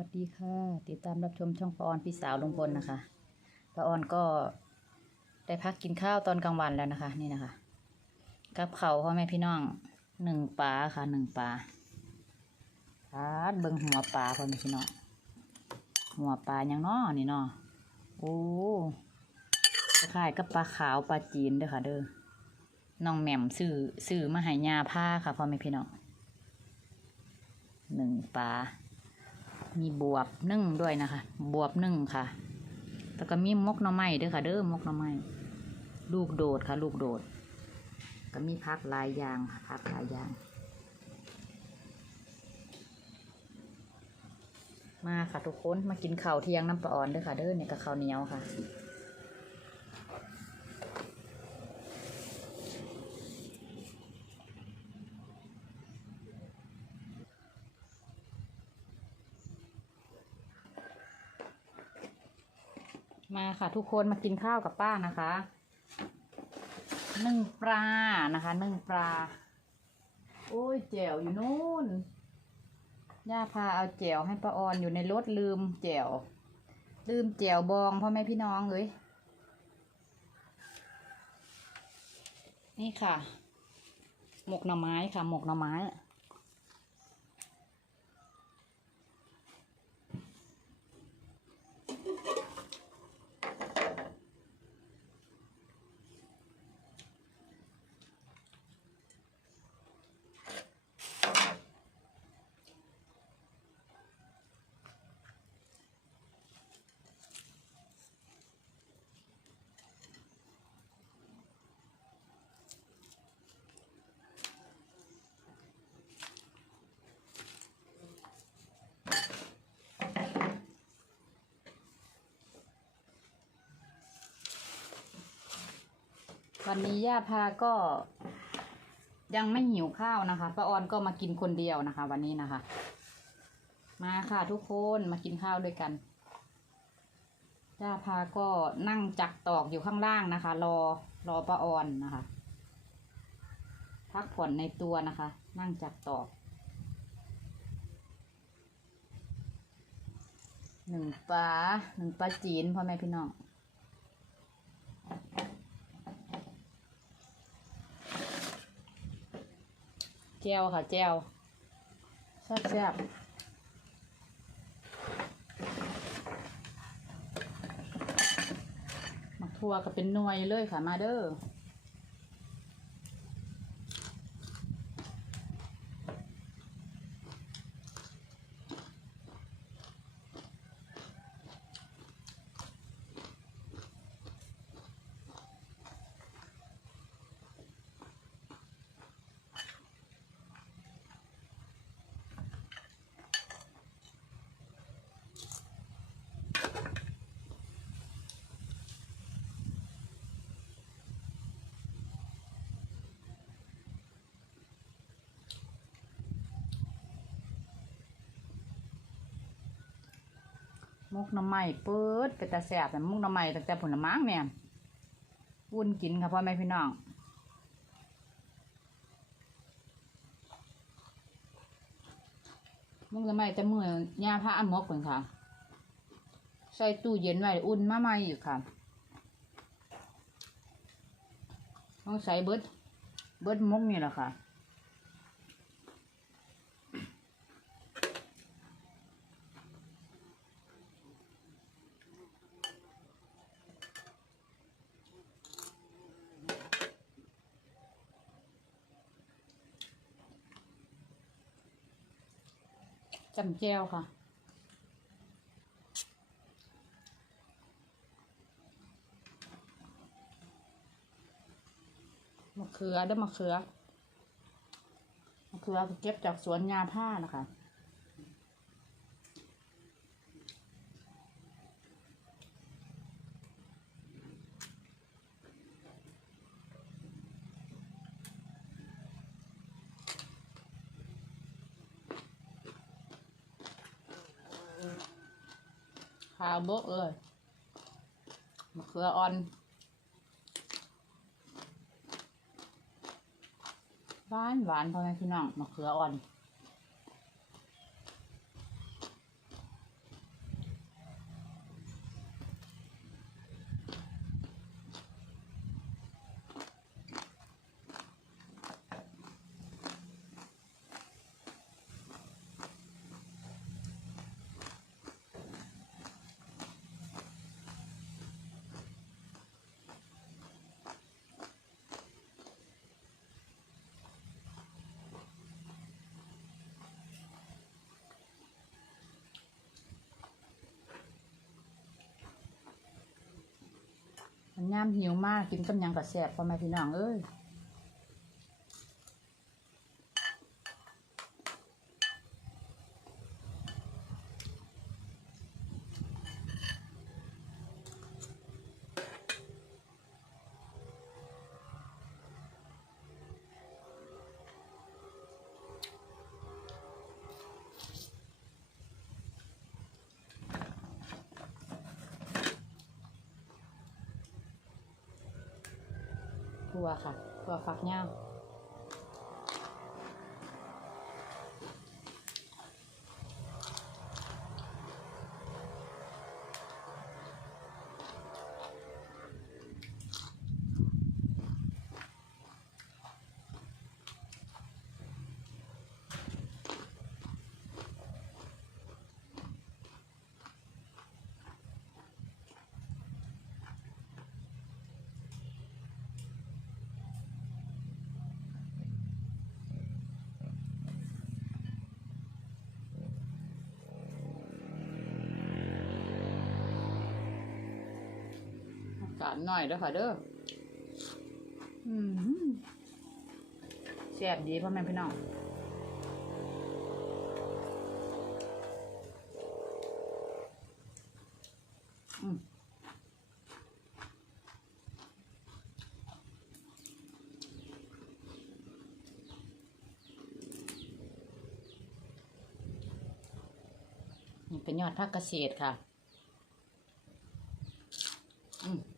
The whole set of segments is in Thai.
วัสดีค่ะ ติดตามรับชมช่องปออนพี่สาวลุงพลนะคะปออนก็ได้พักกินข้าวตอนกลางวันแล้วนะคะ นี่นะคะ กับเขาพ่อแม่พี่น้องหนึ่งปลาค่ะหนึ่งปลาพาดเบิ่งหัวปลาพ่อแม่พี่น้องหัวปลายังน้อนี่น้อโอ้คล้ายกับปลาขาวปลาจีนเด้อค่ะ เด้อน้องแหม่มซื้อซื้อมาห้ยาผ้าค่ะพ่อแม่พี่น้องหนึ่งปลา มีบวบนึ่งด้วยนะคะ บวบนึ่งค่ะ แล้วก็มีมกหน่อไม้ด้วยค่ะ เด้อมกหน่อไม้ลูกโดดค่ะ ลูกโดด ก็มีพักลายยางค่ะพักลายยาง มาค่ะทุกคนมากินข้าวเที่ยงน้ำปลาอ่อนเด้วยค่ะ เด้อเนี่ยกับข้าวเหนียวค่ะ มาค่ะ ทุกคนมากินข้าวกับป้านะคะนึ่งปลานะคะนึ่งปลา โอ้ยแจ่วอยู่นู่นย่าพาเอาแจ่วให้ป้าออนอยู่ในรถลืมแจ่วลืมแจ่วบองพ่อแม่พี่น้องเลยนี่ค่ะ หมกหน่อไม้ค่ะ หมกหน่อไม้ วันนี้ย่าพาก็ยังไม่หิวข้าวนะคะป้าออนก็มากินคนเดียวนะคะ วันนี้นะคะ มาค่ะทุกคนมากินข้าวด้วยกันย่าพาก็นั่งจักตอกอยู่ข้างล่างนะคะ รอรอป้าออนนะคะ พักผ่อนในตัวนะคะ นั่งจักตอกหนึ่งปลาหนึ่งปลาจีนพ่อแม่พี่น้อง จวค่ะแจวแซ่บแซ่บมักทั่วก็เป็นหน่วยเลยค่ะมาเด้อ มุกน้ำไม้เปิดเป็นตาแซ่บแต่มุกน้ำไม้ตั้งแต่ผลไม้แม่นวุ่นกินค่ะพ่อแม่พี่น้องมุกน้ำไม้แต่มือยาผ้าอันมกเหมือนค่ะ ใส่ตู้เย็นไว้อุ่นมาใหม่อยู่ค่ะต้องใส่เบิดเบิดมุกนี่แหละค่ะ จำแจวค่ะ มะเขือเด้อมะเขือ มะเขือเก็บจากสวนยาผ้านะคะ คาวโบกเลยมะเขืออ่อนหวานหวานพ่อแม่พี่น้องมะเขืออ่อน ย่ามหิวมากกินกับหยังกับแสบพ่อแม่พี่น้องเอ้ย ถั่วค่ะถั่วฝักย่าวอากาศหน่อยเด้อค่ะเด้ออืมแซ่บดีพ่อแม่พี่น้องอืมนี่เป็นยอดผักเกษตรค่ะ อืม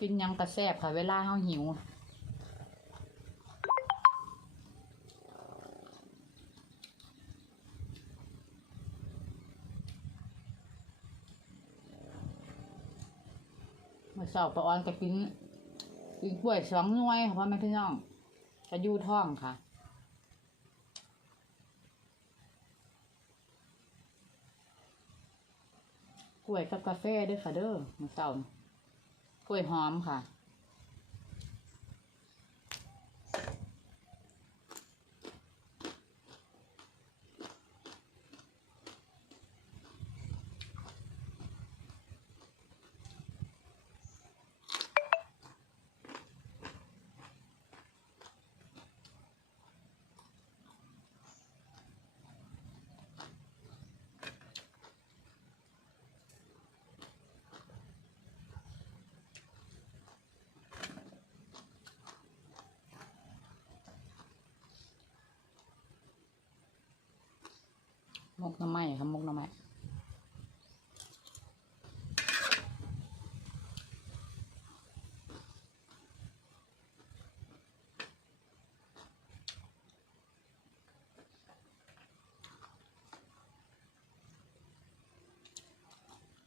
กินยังกระแซบค่ะเวลาเฮาหิว เมื่อเช้าปะออนก็กินกินกล้วยสองหน่วยค่ะพ่อแม่พี่น้องกระยูท้องค่ะกล้วยกับกาแฟด้วยค่ะเด้อมื่อเช้า กล้วยหอมค่ะ กน้ำไม้ค่ะมกน้ำไม้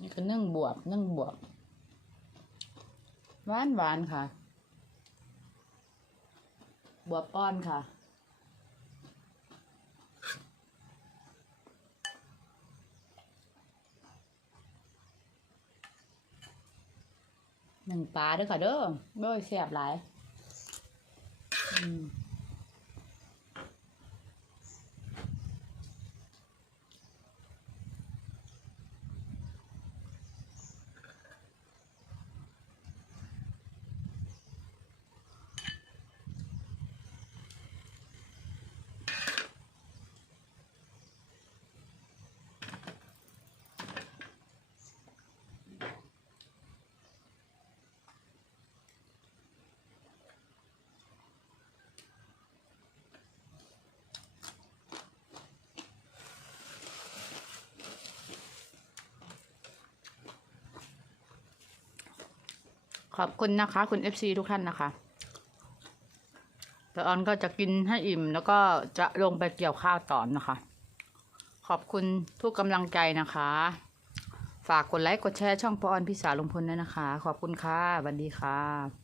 นี่คือนึ่งบวบนึ่งบวบหวานหวานค่ะ บวบป้อนค่ะ หนึ่งปลาด้วยค่ะเด้อโดยแสบหลาย อืม ขอบคุณนะคะ คุณ FC ทุกท่านนะคะแต่ออนก็จะกินให้อิ่ม แล้วก็จะลงไปเกี่ยวข้าวต่อนนะคะ ขอบคุณทุกกำลังใจนะคะ ฝากกดไลค์กดแชร์ช่องปออนพิสาลุงพลด้วยนะคะ ขอบคุณค่ะสวัสดีค่ะ